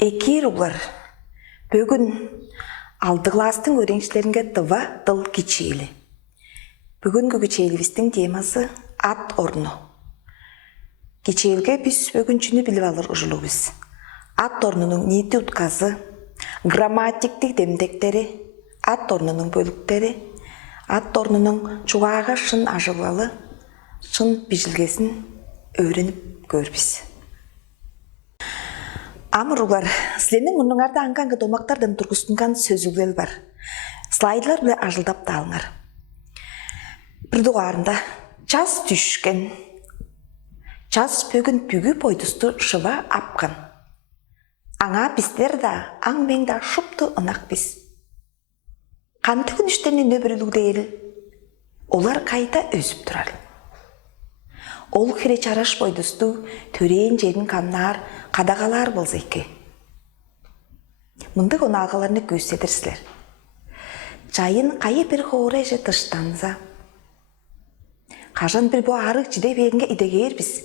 Экир улар. Бүгін алды класстың өреңшілерінге тыва дыл кичейлі. Бүгінгі кичейлівістің темасы ат орны. Кичейлге біз бүгінчіні біліп алыр ұжылуыз. Ат орнының ниеті ұтқазы, грамматиктік демдектері, ат орнының бөліктері, ат орнының чуаға шын ажылалы, шын бежілгесін өрініп көрбіз. Амырулар, сіздерінің мұныңарда аңқанғы домақтардан тұрғыстынған сөзілгел бар. Слайдлар біле ажылдап талыңар. Бір дұғарында час түшкен, час бүгін бүгі бойдысты шыва апқан. Аңа біздер да, аң мен да шыпты ынақ біз. Қанты күн іштеріне нөбірілу дейіл, олар қайта өзіп тұрар. Ол кире чараш бойдусту төрейін жерін камнар, қадағалар болза еке. Мұндық оны ағаларыны көсетірсілер. Жайын қайы бір хоғырай же тыштанза. Қажан бір бұ арық жиде берінге идегер біз.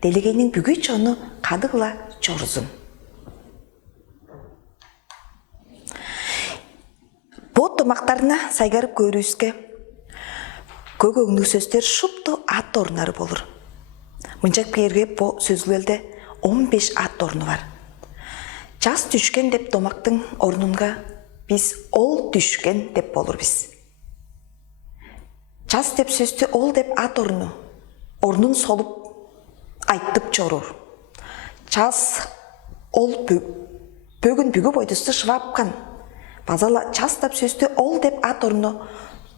Делегейнің бүгі чоны қадығыла чорзым. Бұ томақтарына сайгарып көріске көк өңнік сөздер шыпты ат орнары болыр. Мұнчак берге бұ сөзгелде 15 ат орны бар. Час түшкен деп домақтың орнынға біз ол түшкен деп болыр біз. Час деп сөзді ол деп ат орны, орнын солып айттып чорыр. Час ол бөгін бүгі бойдысты шывапқан. Базала час деп сөзді ол деп ат орны,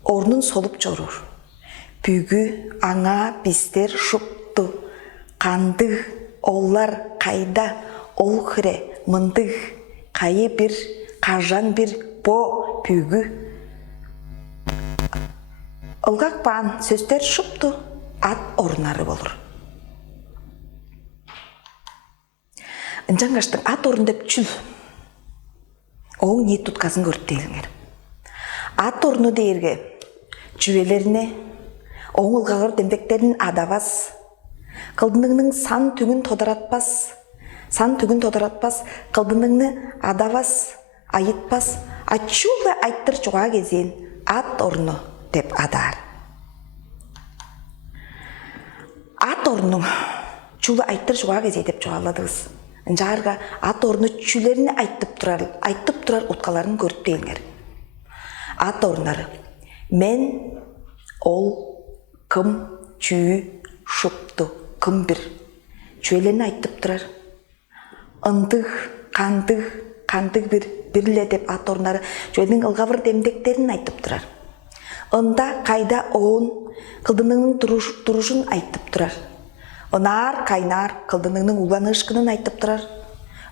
орнын солып чорыр. Бүгі, аңа, біздер, шыпты, қандық, олар, қайда, ол қыре, мындық, қайы бір, қажан бір, бұ, бүгі. Ұлғақ баған сөздер шыпты, ат орнары болыр. Інжанғаштың ат орын деп чүл. Оң не тұтқасын көріп дейліңер. Ат орны дейірге жүвелеріне, оңылғағыр дембектерін адавас, қылдыныңның сан түгін тодыратпас, қылдыныңны адавас, айытпас, ачулы айттыр чуға кезен ат орны деп адар. Ат орның чулы айттыр чуға кезен деп чуаладығыз. Жарға ат орны чүлеріне айттып тұрар ұтқаларын көріп дейіңер. Ат орнары мен, ол, кым, чүйі, шыпты, кым бір. Чүлеріне айттып тұрар. Ындық, қандық бір, бірле деп ат орнары чүлерінің ылғавыр демдектерін айттып тұрар. Ында, қайда, оғын, қылдыныңның тұрушын айттып тұрар. Онар, қайнар, қылдыныңның уланышқынын айтып тұрар.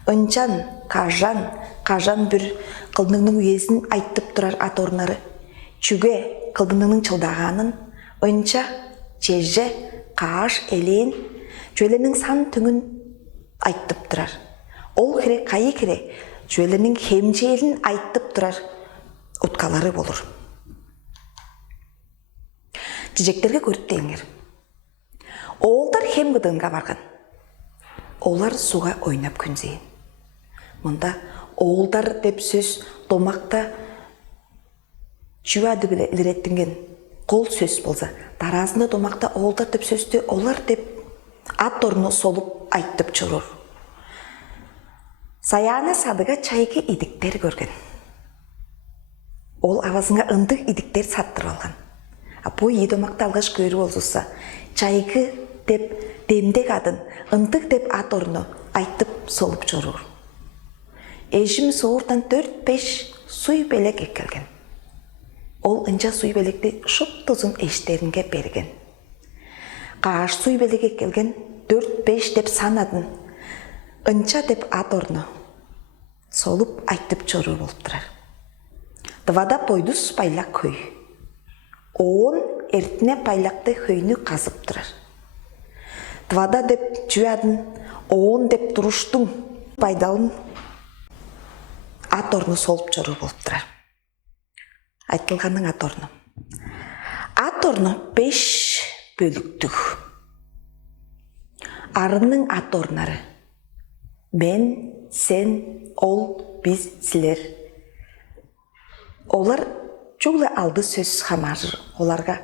Үнчан, қажан бір, қылдыныңның уезін айтып тұрар ат орнары. Чүге, қылдыныңның чылдағанын, үнча, чеже, қаш, елен, жөленің сан түңін айтып тұрар. Ол кіре, қайы кіре, жөленің хемжелін айтып тұрар, ұтқалары болыр. Жежектерге көріп дейіңер. Олдар хем ғыдыңға барған. Олар суға ойнап күнзейін. Мұнда олдар деп сөз домақта чүәді біле іліреттінген қол сөз болса, таразында домақта олдар деп сөзді олар деп ат орны солып айттып чұрыр. Саяны садыға чайғы идіктер көрген. Ол авазыңа ындық идіктер саттыр алған. Бұй едомақта алғаш көрі олзуса, чайғы деп демдек адын, ындық деп ат орны айтып солып жорыр. Ежім соғырдан 4-5 суй белек еккелген. Ол үнча суй белекті шып тұзын ештерінге берген. Қаш суй белек еккелген 4-5 деп санадын, үнча деп ат орны солып айтып жорыр болып тұрар. Дывада бойдус байлақ көй. Оғын әртіне байлақты көйні қазып тұрар. Двада деп чүәдін, оғын деп тұруштың пайдалын ат орны солып жорыр болып тұрар. Айтылғанның ат орны. Ат орны 5 бөліктік. Арынның ат орнары. Мен, сен, ол, біз, сілер. Олар чуглы алды сөз хамажыр. Оларға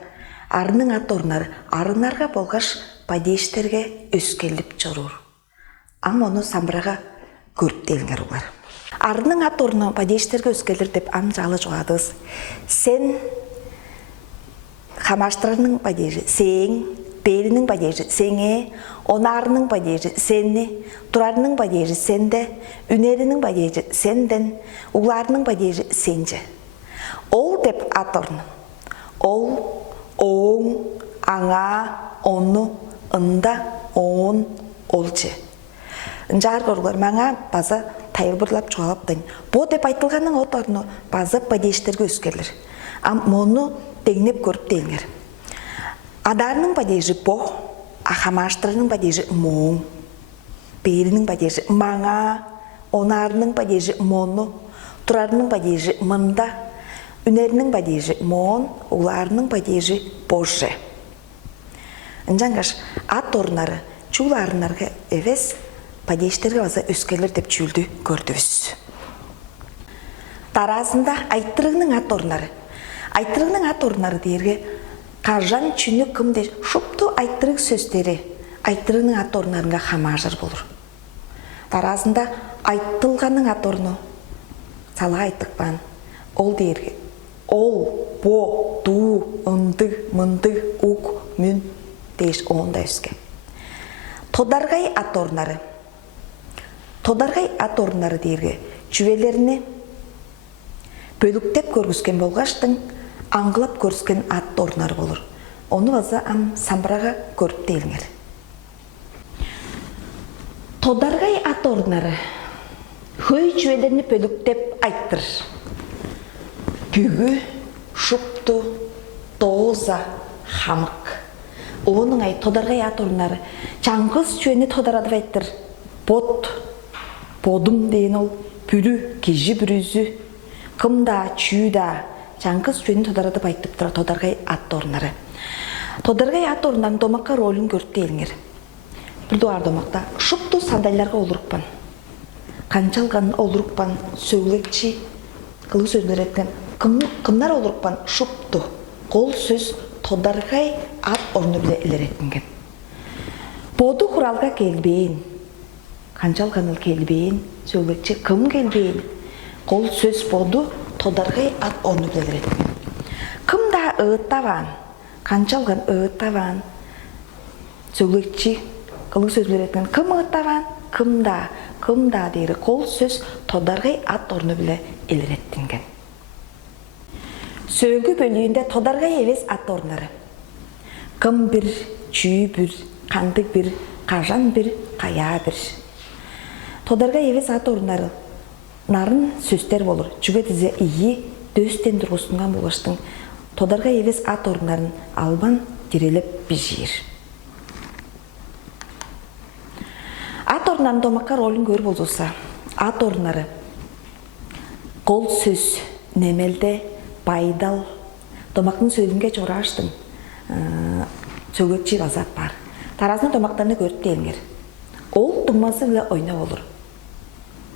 арының ат орнары, арынарға болғаш падештерге өскеліп чорур. Ам оны самбыраға көріп деліңер олар. Арының ат орны падештерге өскелір деп ам жалы жоғадыз. Сен хамаштырының падежі, сен, берінің падежі, сеңе, онарының падежі, сенне, тұрарының падежі, сенде, үнерінің падежі, сенден, ұларының падежі, сенже. Ол деп ат орны. Ол, оң, аңа, оны, ында, оң, олчы. Жар көргөр маңа база тайыл бұрлап жоғалаптын. Бұ деп айтылғанның от орны база падештерге өскерлер. Ам моны тегнеп көріп дейінгер. Адарының падежі бұ, ахамаштырының падежі моң, берінің падежі маңа, онарының падежі моны, тұрарының падежі мында, үнерінің падежі мон, ұларының падежі божы. Înжаңгаш ат орнары чуларынарға эвес падештерге база өскерлер деп чүлді көрдібіз. Таразында айттырығының ат орнары. Айттырығының ат орнары дейірге қаржан чүні кімде шупту айттырық сөздері айттырығының ат орнарынға хамажыр болыр. Таразында айттылғаның ат орны сала айттықпан. Ол дейірге ол, бо, ду, ынды, мынды, ук, мүн дейіш оңында өске. Тодарғай ат орнары. Тодарғай ат орнары дейірге жүвелеріне бөліктеп көргіскен болғаштың аңғылап көріскен ат орнары болыр. Оны база ам самбыраға көріп дейіліңер. Тодарғай ат орнары хөй жүвелеріне бөліктеп айттыр. Бүгі, шупту, тоза, хамық. Оның ай тодарғай ат орнары чаңғыз жүвені тодарады айттыр. Бот, бодым дейін ол, бүрі, кежі бүрізі, қымда, чүйда, чаңғыз жүвені тодарады айттып тұра тодарғай ат орнары. Тодарғай ат орнарын домаққа ролін көріп дейіліңер. Бір дуар домақта шупту сандайларға олырықпан. Қанчалғанын олырықпан, сөйлekçi, қылы сөздер еткен. Кымнар олырықпан шупту, қол сөз тодарғай ат орны біле ілер еттінген. Боду құралға келбейін, қанчалғаныл келбейін, сөйлekçi кым келбейін, қол сөз боду тодарғай ат орны біле ілер еттінген. Кымда ұғыттаван, қанчалған ұғыттаван, сөйлekçi қылы сөз білер еттінген. Кым ұғыттаван, кымда дейірі қол сөз тодарғай ат орны біле ілер еттінген. Сөйгі бөлігінде тодарғай евес ат орнары. Кым бір, чүй бір, қандық бір, қажан бір, қая бір. Тодарғай евес ат орнары нарын сөздер болыр. Жүге тізе ие дөстен тұрғысынған болғаштың тодарғай евес ат орнарын албан дирелеп бежир. Ат орнарын домаққа ролін көр болдыса, ат орнары қол сөз немелде пайдал, домақтың сөзінге жораштың сөйлekçi азап бар. Таразының домақтарыны көріп дейіліңер. Ол тұмасы біле ойна olur.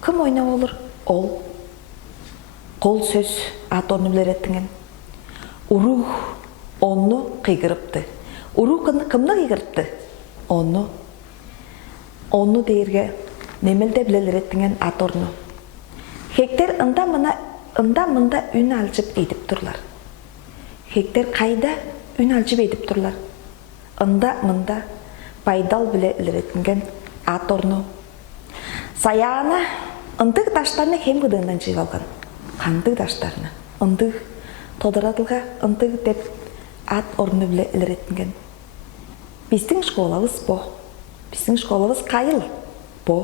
Кім ойна olur? Ол. Қол сөз ат орны білер еттіңген. Урух оны қиғырыпты. Урух кімні қиғырыпты? Оны. Оны дейірге немелде білелер еттіңген ат орны. Хектер ында мында үн алжып едіп тұрлар. Хектер қайда үн алжып едіп тұрлар. Ында мында пайдал біле іліретінген ат орны. Саяғына ындық таштарыны хем қыдыңдан жиып алған. Қандық таштарыны. Ындық тодырадылға ындық деп ат орны біле іліретінген. Біздің школабыз бұ. Біздің школабыз қайыл бұ.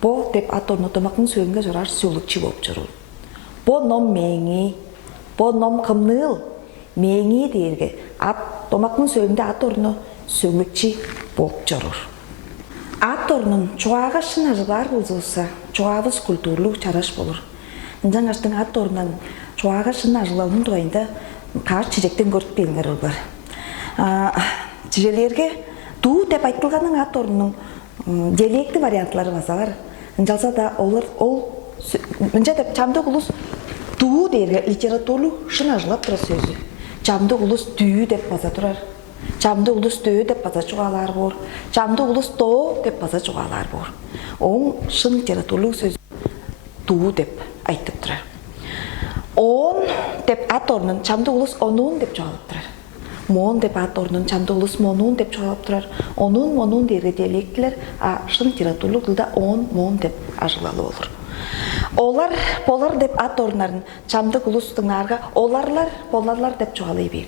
Бұ деп ат орны домақтың сөйлінге жорар сөйлekçi болып жүру. Бұ ном меңі, бұ ном қымныл, меңі дейірге домақтың сөйлінде ат орны сөйлekçi болып жүрur. Ат орнын чуағы шына жылар болзылса, чуағыз культурлық чараш болыр. Жаңаштың ат орнын чуағы шына жылауының туайында қағаш чиректен көріп белгілер олар. Чирелерге ду деп айтылғаның ат орнының диалекті вариантлары базалар. Жалса да ол мынча деп чамдык улус туу дерге литературу шын ажылап тура сөзү. Чамдык улус түү деп база турар. Чамдык улус төө деп база чугалар бор. Чамдык улус тоо деп база чугалар бор. Оң шын литературу сөзү туу деп айтып турар. Он деп ат орнун чамдык улус онун деп чугалып турар. Мон деп ат орнун чамдык улус монун деп чугалып турар. Онун монун дерге диалектилер, а шын литературу тилде он мон деп ажылалы болор. Олар болар деп ат орнарын чамдык улустун нарга боларлар деп чугалай бер.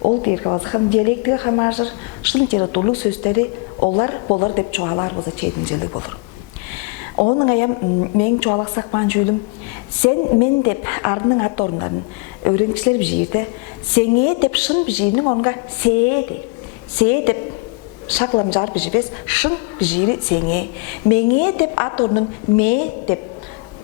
Ол дерге базахан диалектиге хамажыр шын литературу сөздери олар болар деп чугалар болса чединжелик болор. Оның аям мен чуалаксак бан жүйүлүм. Сен мен деп арының ат орындарын öğrenciler bir жерде сеңе деп шын bir жерінің орынға се деп шақлам жар bir жербес шын bir жері сеңе. Меңе деп ат орнын ме деп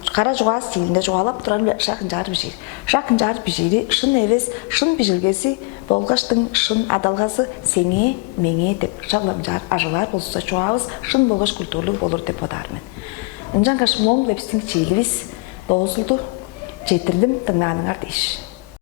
қара жуа стилінде жуалап тұрар шақын жар bir жер. Шақын жар bir жері шын евес шын bir жергесі болғаштың шын адалғасы сеңе меңе деп шақлам жар ажылар болса чуабыз шын болғаш культурлық болыр деп одармын. Инжан кашмон вебстің чейлівіз доғызылды жетірдім тыңнаныңар дейш.